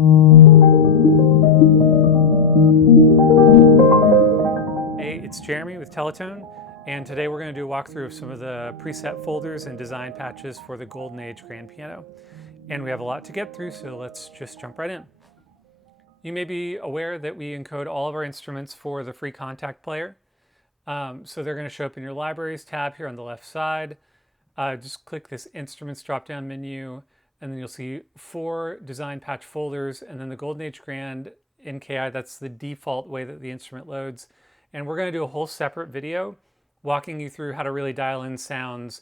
Hey, it's Jeremy with Teletone, and today we're going to do a walkthrough of some of the preset folders and design patches for the Golden Age grand piano. And we have a lot to get through, so let's just jump right in. You may be aware that we encode all of our instruments for the free Kontakt Player. So they're going to show up in your Libraries tab here on the left side. Just click this Instruments drop-down menu, and then you'll see 4 design patch folders, and then the Golden Age Grand NKI, that's the default way that the instrument loads. And we're going to do a whole separate video walking you through how to really dial in sounds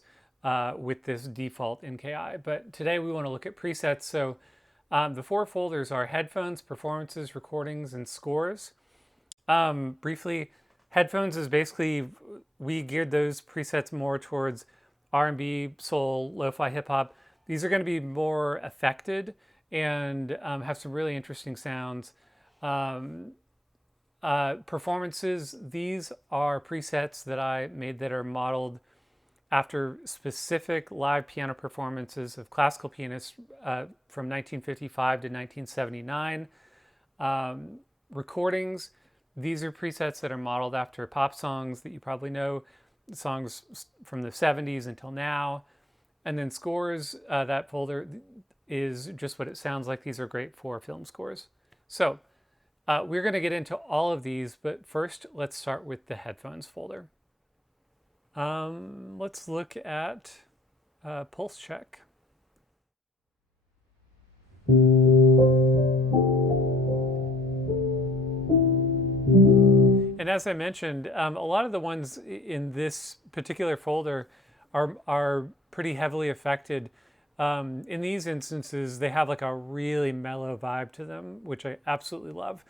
with this default NKI. But today we want to look at presets. So the 4 folders are headphones, performances, recordings, and scores. Briefly, headphones is basically, we geared those presets more towards R&B, soul, lo-fi, hip-hop. These are going to be more affected and have some really interesting sounds. Performances, these are presets that I made that are modeled after specific live piano performances of classical pianists from 1955 to 1979. Recordings, these are presets that are modeled after pop songs that you probably know, songs from the 70s until now. And then scores, that folder is just what it sounds like. These are great for film scores. So we're going to get into all of these, but first let's start with the headphones folder. Let's look at pulse check. And as I mentioned, a lot of the ones in this particular folder are pretty heavily affected. In these instances, they have like a really mellow vibe to them, which I absolutely love.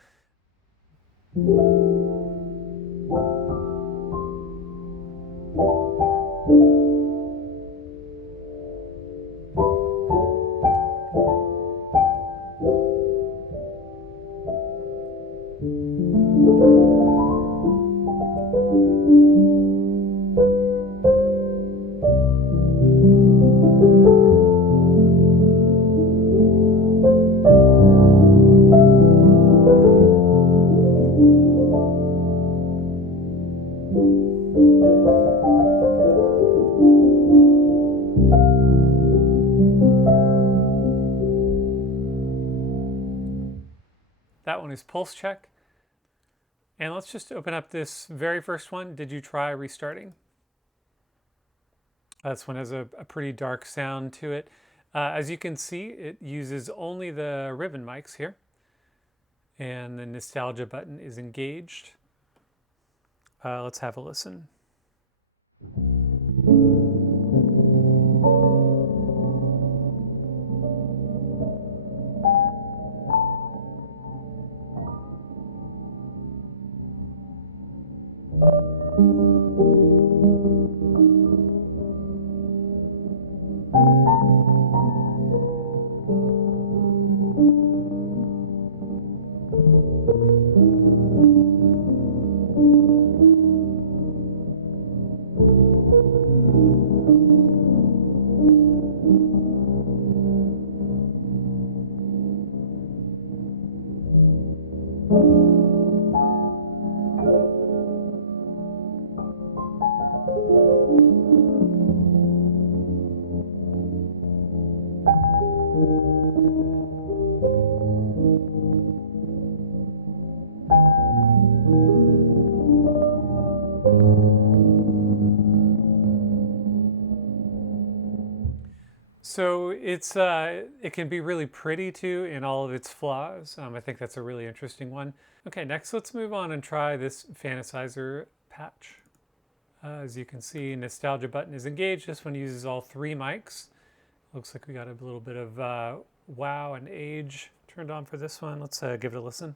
That one is pulse check. And let's just open up this very first one. Did you try restarting? This one has a pretty dark sound to it. As you can see, it uses only the ribbon mics here. And the nostalgia button is engaged. Let's have a listen. So it can be really pretty too in all of its flaws. I think that's a really interesting one. Okay, next let's move on and try this Fantasizer patch. As you can see, nostalgia button is engaged. This one uses all 3 mics. Looks like we got a little bit of wow and age turned on for this one. Let's give it a listen.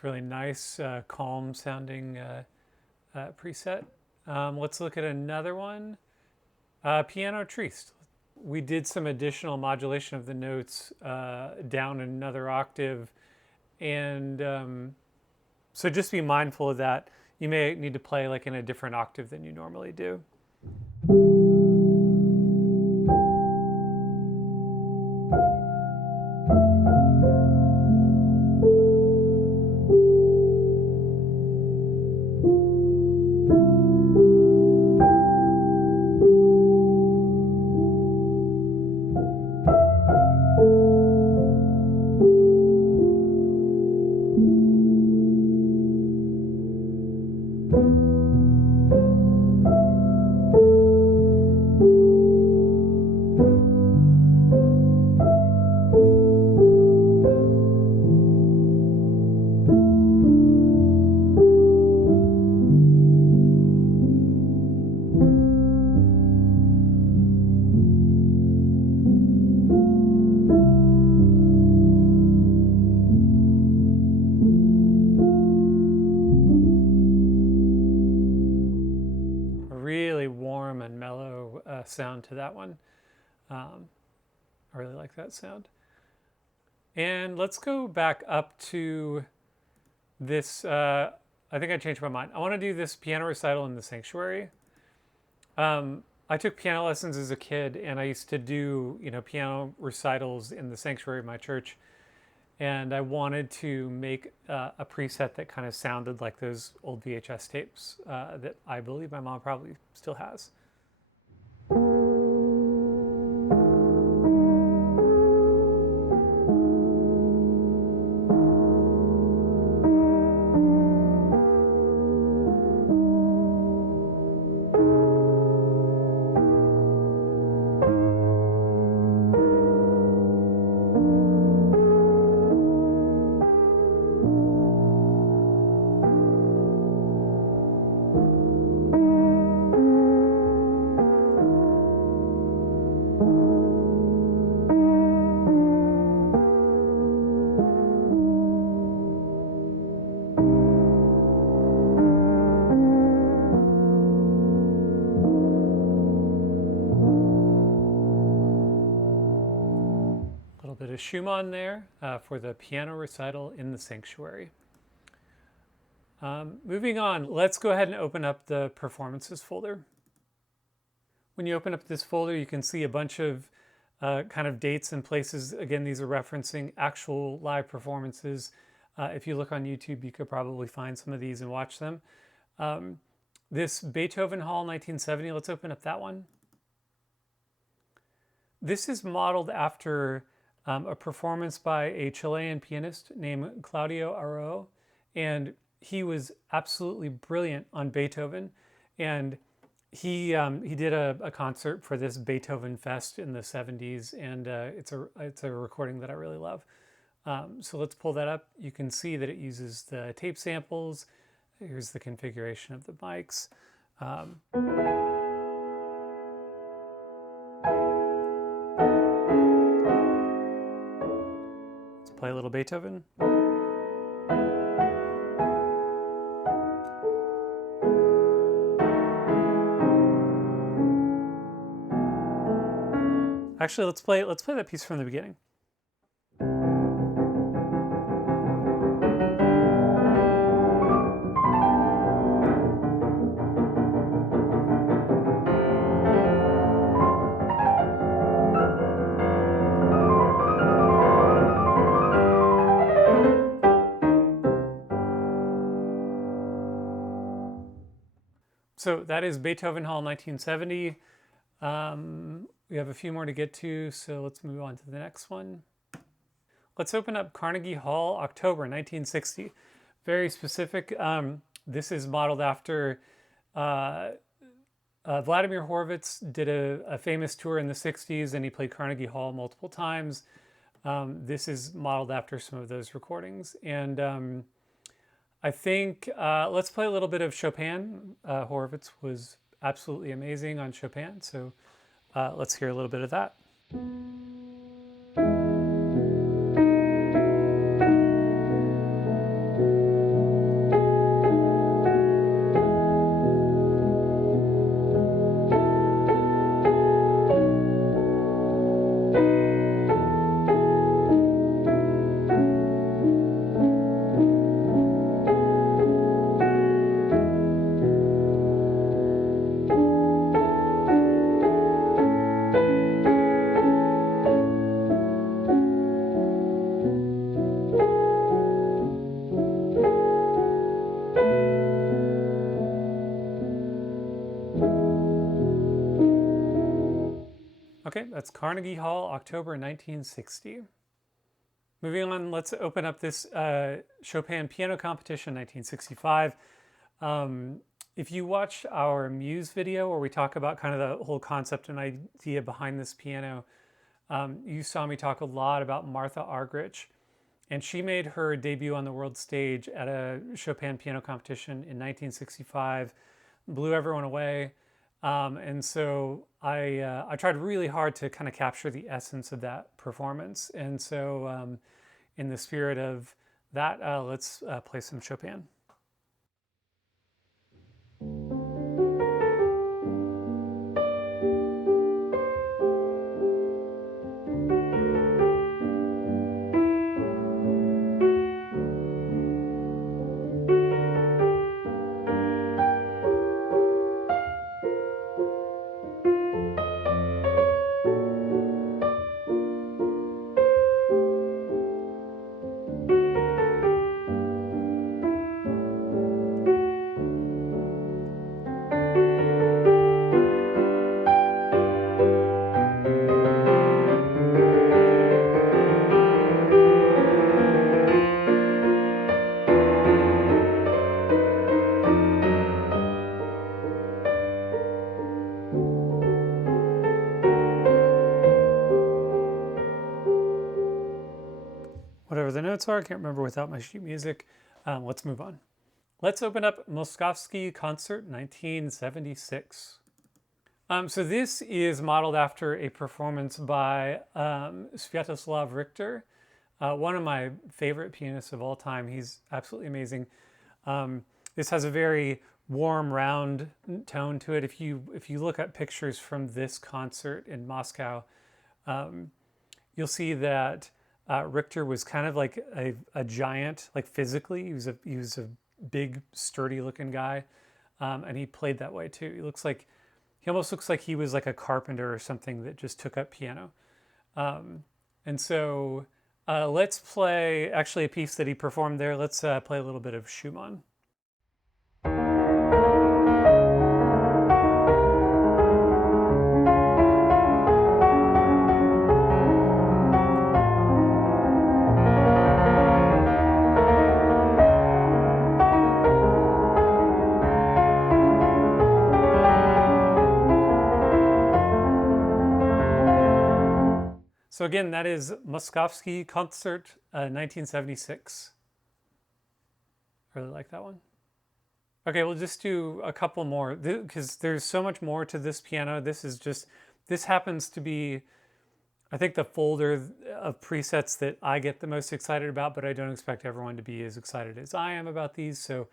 It's really nice, calm sounding preset. Let's look at another one, Piano Triste. We did some additional modulation of the notes down another octave, and so just be mindful of that. You may need to play like in a different octave than you normally do. Really warm and mellow sound to that one. I really like that sound. And let's go back up to this. I think I changed my mind. I want to do this piano recital in the sanctuary. I took piano lessons as a kid, and I used to do, piano recitals in the sanctuary of my church. And I wanted to make a preset that kind of sounded like those old VHS tapes that I believe my mom probably still has. Bit of Schumann there for the piano recital in the sanctuary. Moving on, let's go ahead and open up the performances folder. When you open up this folder, you can see a bunch of kind of dates and places. Again, these are referencing actual live performances. If you look on YouTube, you could probably find some of these and watch them. This Beethoven Hall 1970, let's open up that one. This is modeled after a performance by a Chilean pianist named Claudio Arau, and he was absolutely brilliant on Beethoven. And he did a concert for this Beethoven Fest in the 70s, and it's a recording that I really love. So let's pull that up. You can see that it uses the tape samples. Here's the configuration of the mics. Play a little Beethoven. Actually, let's play that piece from the beginning. So that is Beethoven Hall 1970. We have a few more to get to, so let's move on to the next one. Let's open up Carnegie Hall, October 1960. Very specific. This is modeled after Vladimir Horowitz did a famous tour in the 60s, and he played Carnegie Hall multiple times. This is modeled after some of those recordings. And I think let's play a little bit of Chopin. Horowitz was absolutely amazing on Chopin, so let's hear a little bit of that. That's Carnegie Hall, October 1960. Moving on, let's open up this Chopin Piano Competition 1965. If you watched our Muse video where we talk about kind of the whole concept and idea behind this piano, you saw me talk a lot about Martha Argerich, and she made her debut on the world stage at a Chopin Piano Competition in 1965, blew everyone away. And so I tried really hard to kind of capture the essence of that performance. And so in the spirit of that, let's play some Chopin. Whatever the notes are, I can't remember without my sheet music. Let's move on. Let's open up Moskovsky Concert 1976. So this is modeled after a performance by Sviatoslav Richter, one of my favorite pianists of all time. He's absolutely amazing. This has a very warm, round tone to it. If you look at pictures from this concert in Moscow, you'll see that Richter was kind of like a giant, like physically. He was a big, sturdy-looking guy, and he played that way too. He almost looks like he was like a carpenter or something that just took up piano. And so let's play actually a piece that he performed there. Let's play a little bit of Schumann. So again, that is Moskovsky Concert 1976. Really like that one. Okay, we'll just do a couple more because there's so much more to this piano. This happens to be, I think, the folder of presets that I get the most excited about, but I don't expect everyone to be as excited as I am about these. So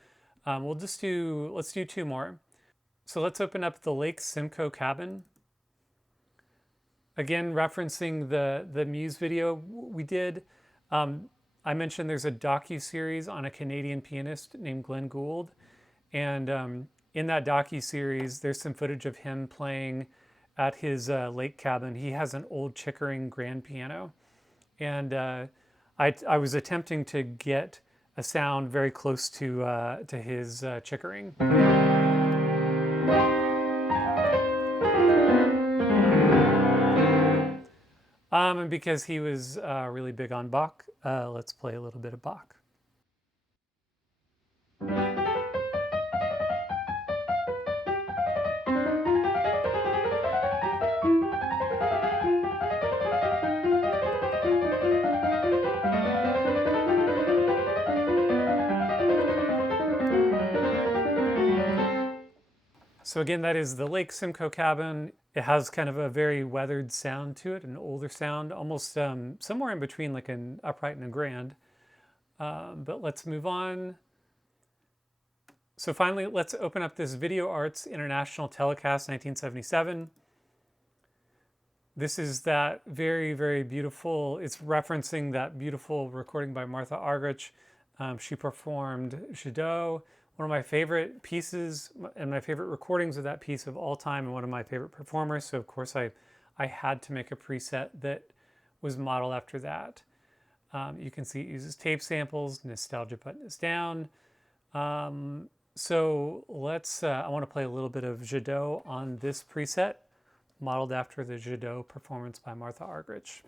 let's do two more. So let's open up the Lake Simcoe Cabin. Again, referencing the Muse video we did, I mentioned there's a docu-series on a Canadian pianist named Glenn Gould. And in that docu-series, there's some footage of him playing at his lake cabin. He has an old Chickering grand piano. And I was attempting to get a sound very close to his Chickering. And because he was really big on Bach, let's play a little bit of Bach. So again, that is the Lake Simcoe Cabin. It has kind of a very weathered sound to it, an older sound, almost somewhere in between like an upright and a grand. But let's move on. So finally, let's open up this Video Arts International Telecast 1977. This is that very, very beautiful, it's referencing that beautiful recording by Martha Argerich. She performed Jadot, one of my favorite pieces and my favorite recordings of that piece of all time, and one of my favorite performers. So of course I had to make a preset that was modeled after that. You can see it uses tape samples. Nostalgia button is down. So let's, I want to play a little bit of Jadot on this preset. modeled after the Jadot performance by Martha Argerich.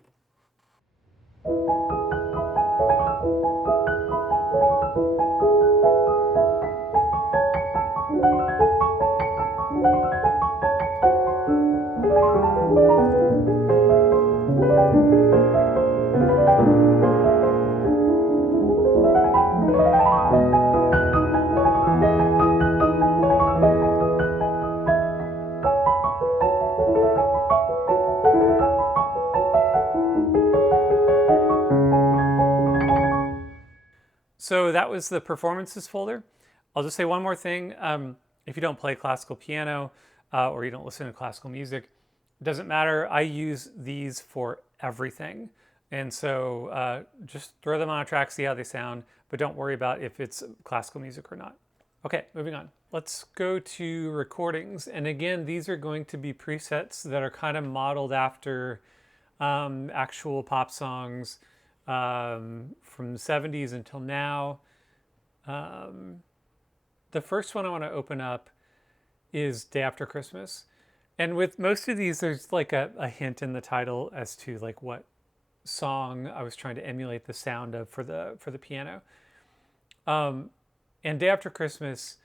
So that was the performances folder. I'll just say one more thing. If you don't play classical piano or you don't listen to classical music, it doesn't matter. I use these for everything. And so just throw them on a track, see how they sound, but don't worry about if it's classical music or not. Okay, moving on. Let's go to recordings. And again, these are going to be presets that are kind of modeled after actual pop songs from the 70s until now. The first one I want to open up is Day After Christmas. And with most of these, there's like a hint in the title as to like what song I was trying to emulate the sound of for the piano. And Day After Christmas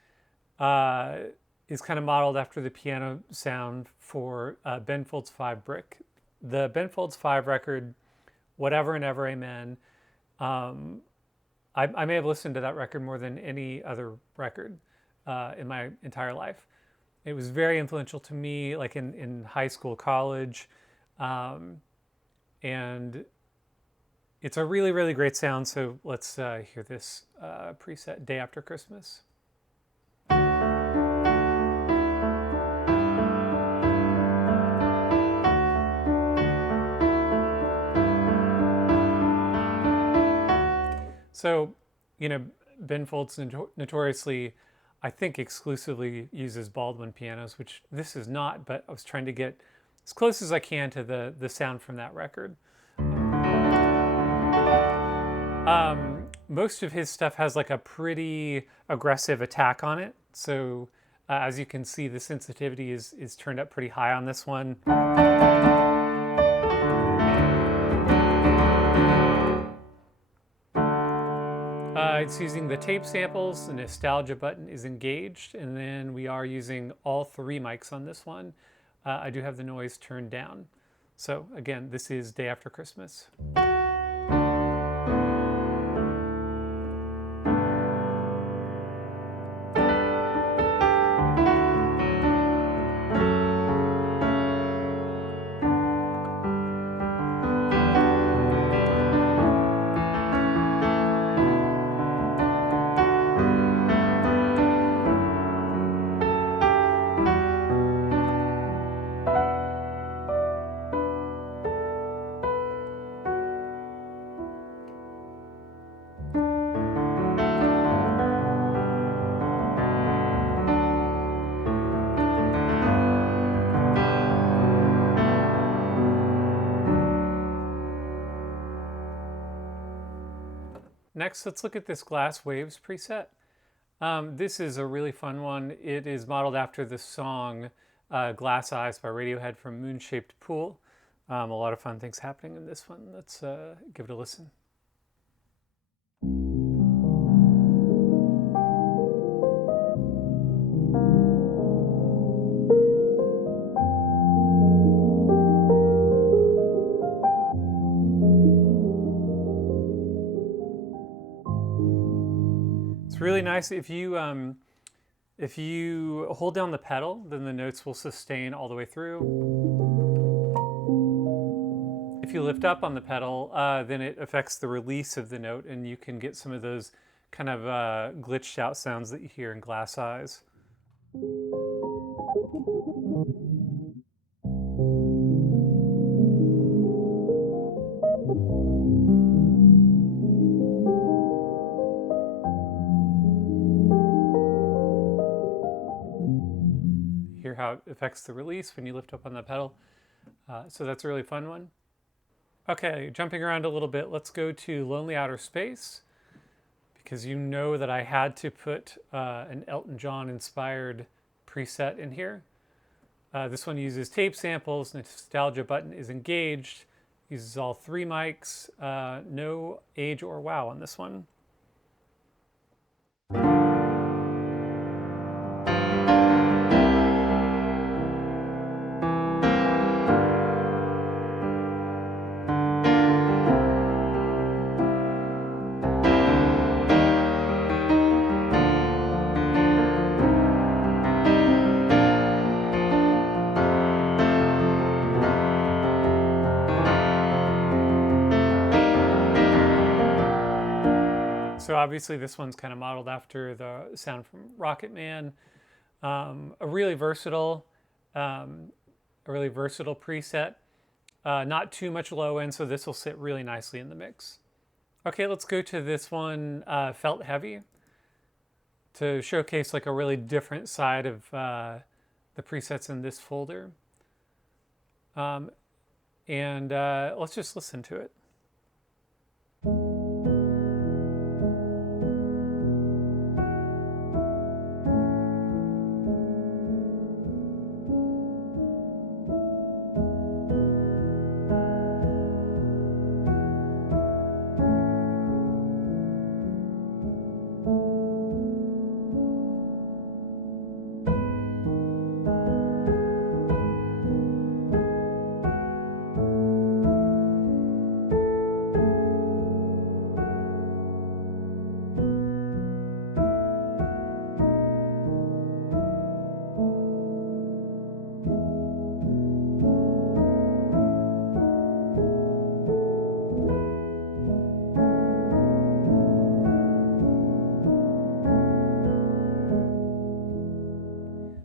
is kind of modeled after the piano sound for Ben Folds 5 Brick. The Ben Folds 5 record, Whatever and Ever Amen. I may have listened to that record more than any other record in my entire life. It was very influential to me, like in high school, college. And it's a really, really great sound. So let's hear this preset, Day After Christmas. So, you know, Ben Folds notoriously, I think, exclusively uses Baldwin pianos, which this is not, but I was trying to get as close as I can to the sound from that record. Most of his stuff has like a pretty aggressive attack on it. So as you can see, the sensitivity is turned up pretty high on this one. It's using the tape samples, the nostalgia button is engaged, and then we are using all 3 mics on this one. I do have the noise turned down. So again, this is Day After Christmas. Next, let's look at this Glass Waves preset. This is a really fun one. It is modeled after the song Glass Eyes by Radiohead from Moon-Shaped Pool. A lot of fun things happening in this one. Let's give it a listen. It's really nice. If you hold down the pedal, then the notes will sustain all the way through. If you lift up on the pedal, then it affects the release of the note, and you can get some of those kind of glitched out sounds that you hear in Glass Eyes. Hear how it affects the release when you lift up on the pedal. So that's a really fun one. Okay, jumping around a little bit, let's go to Lonely Outer Space, because you know that I had to put an Elton John inspired preset in here. This one uses tape samples. Nostalgia button is engaged. Uses all 3 mics. No age or wow on this one. So obviously this one's kind of modeled after the sound from Rocket Man. A really versatile preset. Not too much low end, so this will sit really nicely in the mix. Okay, let's go to this one, Felt Heavy, to showcase like a really different side of the presets in this folder. Let's just listen to it.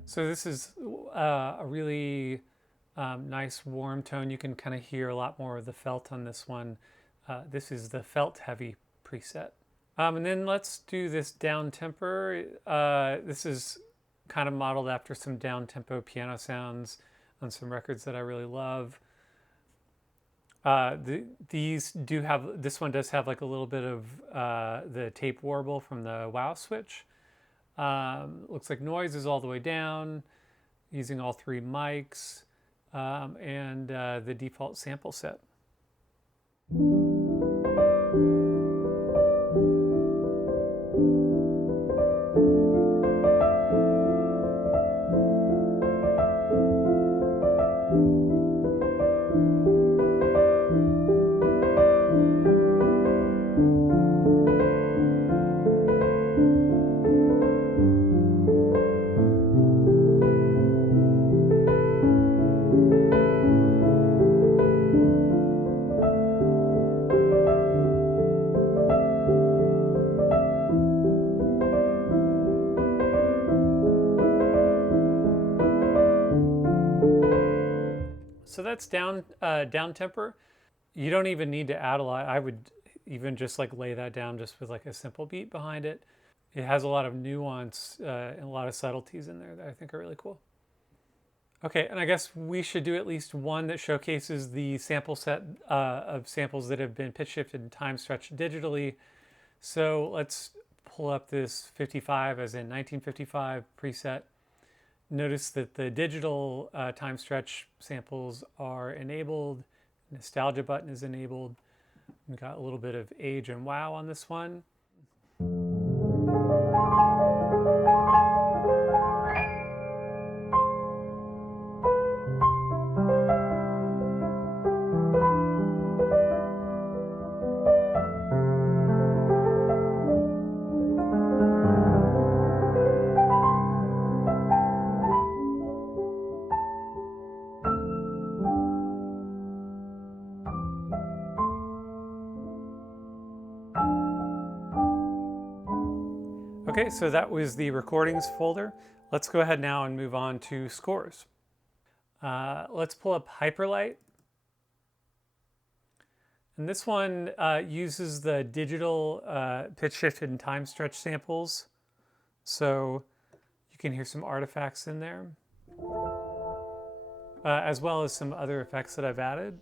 So this is a really nice warm tone. You can kind of hear a lot more of the felt on this one. This is the Felt Heavy preset. And then let's do this down temper. This is kind of modeled after some down tempo piano sounds on some records that I really love. This one does have like a little bit of the tape warble from the wow switch. Looks like noise is all the way down, using all 3 mics, and the default sample set. So that's down temper. You don't even need to add a lot. I would even just like lay that down just with like a simple beat behind it. It has a lot of nuance and a lot of subtleties in there that I think are really cool. Okay, and I guess we should do at least one that showcases the sample set of samples that have been pitch shifted and time stretched digitally. So let's pull up this 55 as in 1955 preset. Notice that the digital time stretch samples are enabled. Nostalgia button is enabled. We've got a little bit of age and wow on this one. Okay, so that was the recordings folder. Let's go ahead now and move on to scores. Let's pull up Hyperlight. And this one uses the digital pitch shifted and time stretch samples. So you can hear some artifacts in there, as well as some other effects that I've added.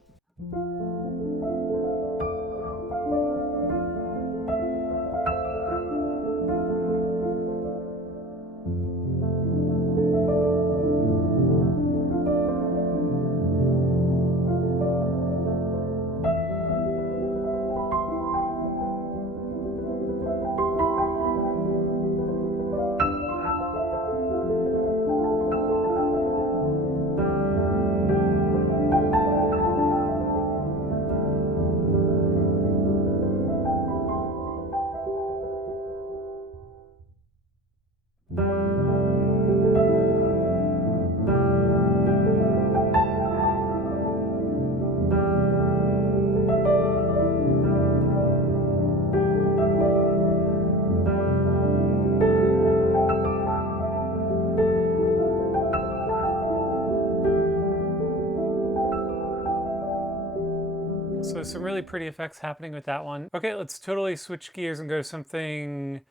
some really pretty effects happening with that one. Okay, let's totally switch gears and go to something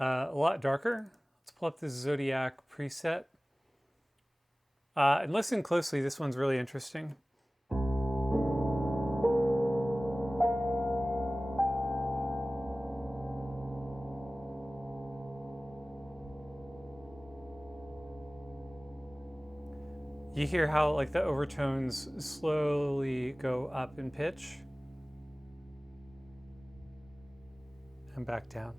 a lot darker. Let's pull up this Zodiac preset. And listen closely, this one's really interesting. You hear how like the overtones slowly go up in pitch and back down.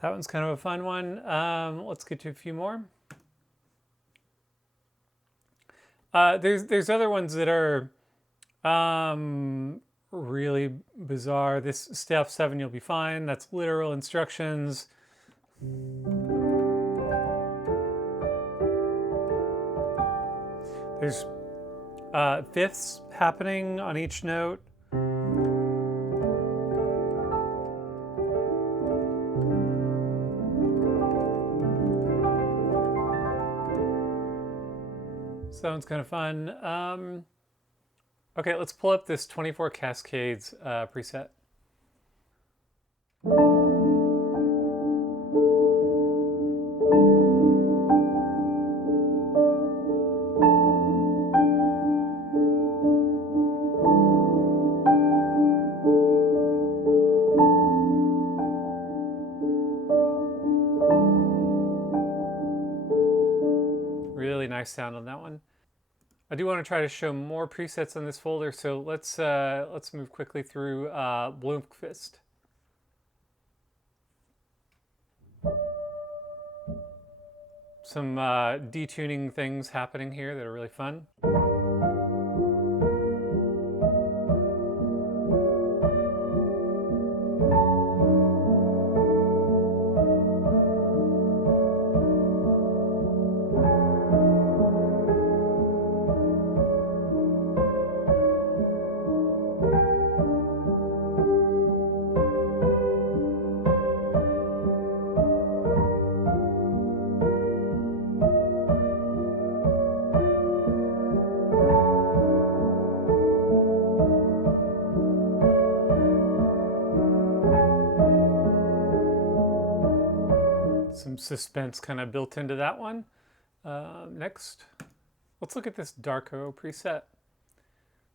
That one's kind of a fun one. Let's get to a few more. There's other ones that are really bizarre. This step 7, you'll be fine. That's literal instructions. There's fifths happening on each note. So that one's kind of fun. Okay, let's pull up this 24 Cascades preset. Really nice sound on that one. I do want to try to show more presets on this folder, so let's move quickly through Bloomquist. Some detuning things happening here that are really fun. Some suspense kind of built into that one. Next, let's look at this Darko preset.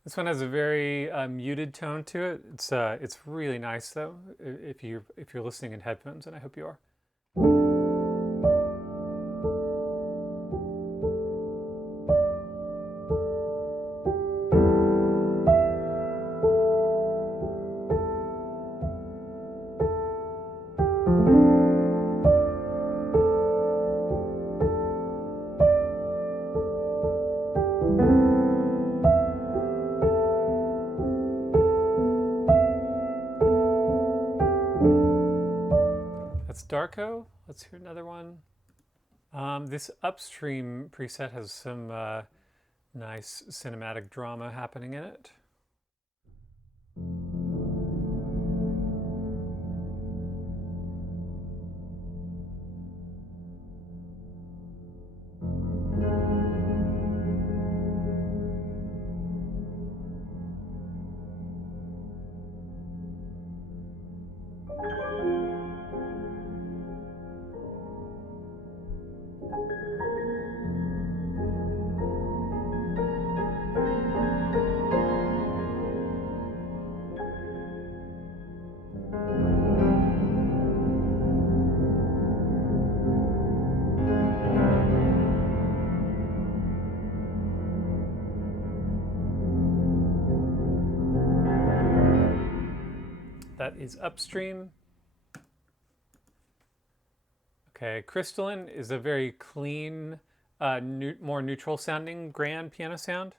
This one has a very muted tone to it. It's really nice though, if you're listening in headphones, and I hope you are. Darko. Let's hear another one. This Upstream preset has some nice cinematic drama happening in it. That is Upstream. Okay, Crystalline is a very clean, more neutral sounding grand piano sound.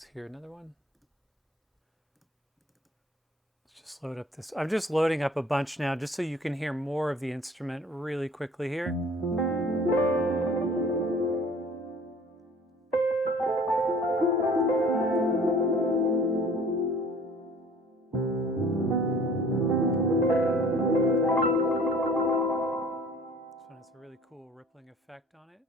let's hear another one. Let's just load up this. I'm just loading up a bunch now just so you can hear more of the instrument really quickly here. This one has a really cool rippling effect on it.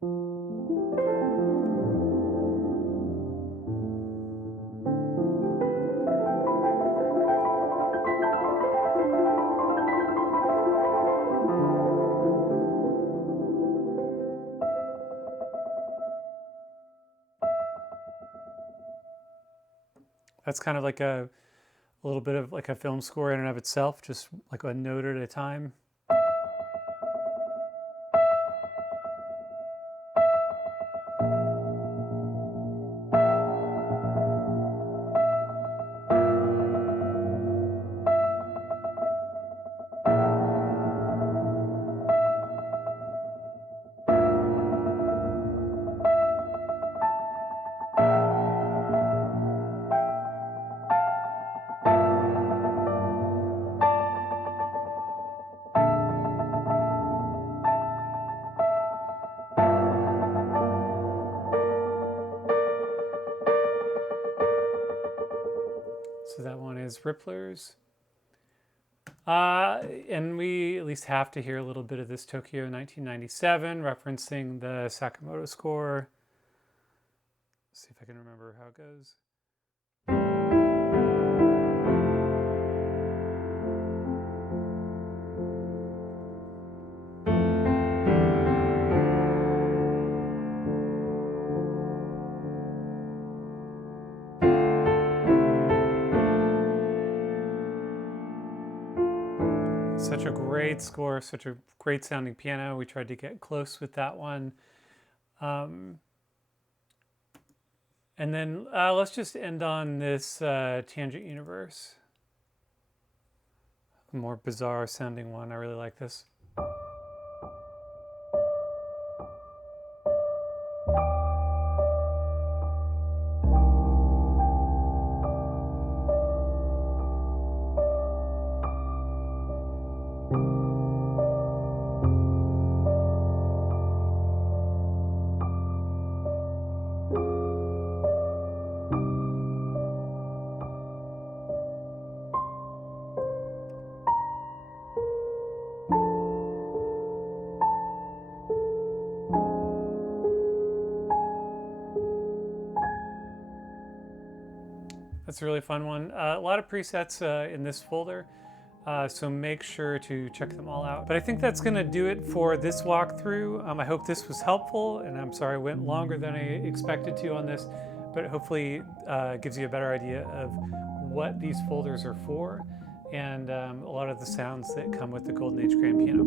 That's kind of like a little bit of like a film score in and of itself, just like a note at a time. So that one is Ripplers. And we at least have to hear a little bit of this Tokyo 1997, referencing the Sakamoto score. Let's see if I can remember how it goes. Such a great score, such a great sounding piano. We tried to get close with that one. And then let's just end on this Tangent Universe. A more bizarre sounding one. I really like this. That's a really fun one. A lot of presets in this folder, so make sure to check them all out. But I think that's gonna do it for this walkthrough. I hope this was helpful, and I'm sorry I went longer than I expected to on this, but hopefully gives you a better idea of what these folders are for, and a lot of the sounds that come with the Golden Age grand piano.